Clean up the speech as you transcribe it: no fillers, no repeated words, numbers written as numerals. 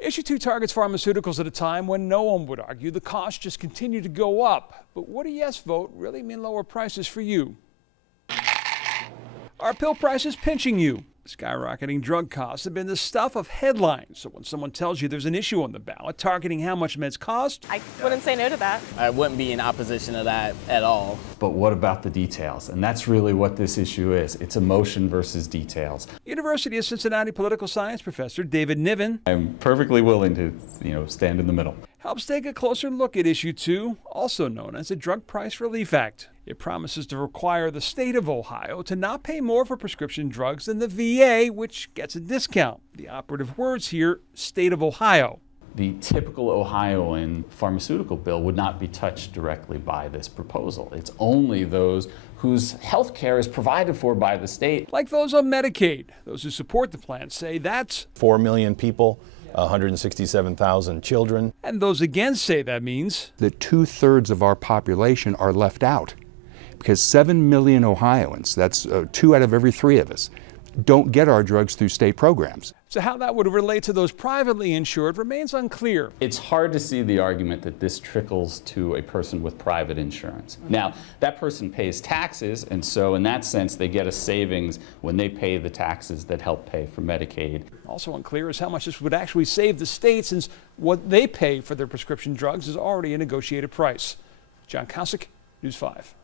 Issue 2 targets pharmaceuticals at a time when no one would argue the costs just continue to go up. But would a yes vote really mean lower prices for you? Are pill prices pinching you? Skyrocketing drug costs have been the stuff of headlines. So when someone tells you there's an issue on the ballot targeting how much meds cost, I wouldn't say no to that. I wouldn't be in opposition to that at all. But what about the details? And that's really what this issue is. It's emotion versus details. University of Cincinnati political science professor David Niven I'm perfectly willing to, stand in the middle. helps take a closer look at Issue 2, also known as the Drug Price Relief Act. It promises to require the state of Ohio to not pay more for prescription drugs than the VA, which gets a discount. The operative words here, state of Ohio. The typical Ohioan pharmaceutical bill would not be touched directly by this proposal. It's only those whose health care is provided for by the state. Like those on Medicaid. Those who support the plan say that's 4 million people, 167,000 children. And those against say that means that 2/3 of our population are left out, because 7 million Ohioans, that's 2 out of every 3 of us, don't get our drugs through state programs. So how that would relate to those privately insured remains unclear. It's hard to see the argument that this trickles to a person with private insurance. Now, that person pays taxes, and so in that sense, they get a savings when they pay the taxes that help pay for Medicaid. Also unclear is how much this would actually save the state, since what they pay for their prescription drugs is already a negotiated price. John Kosick, News 5.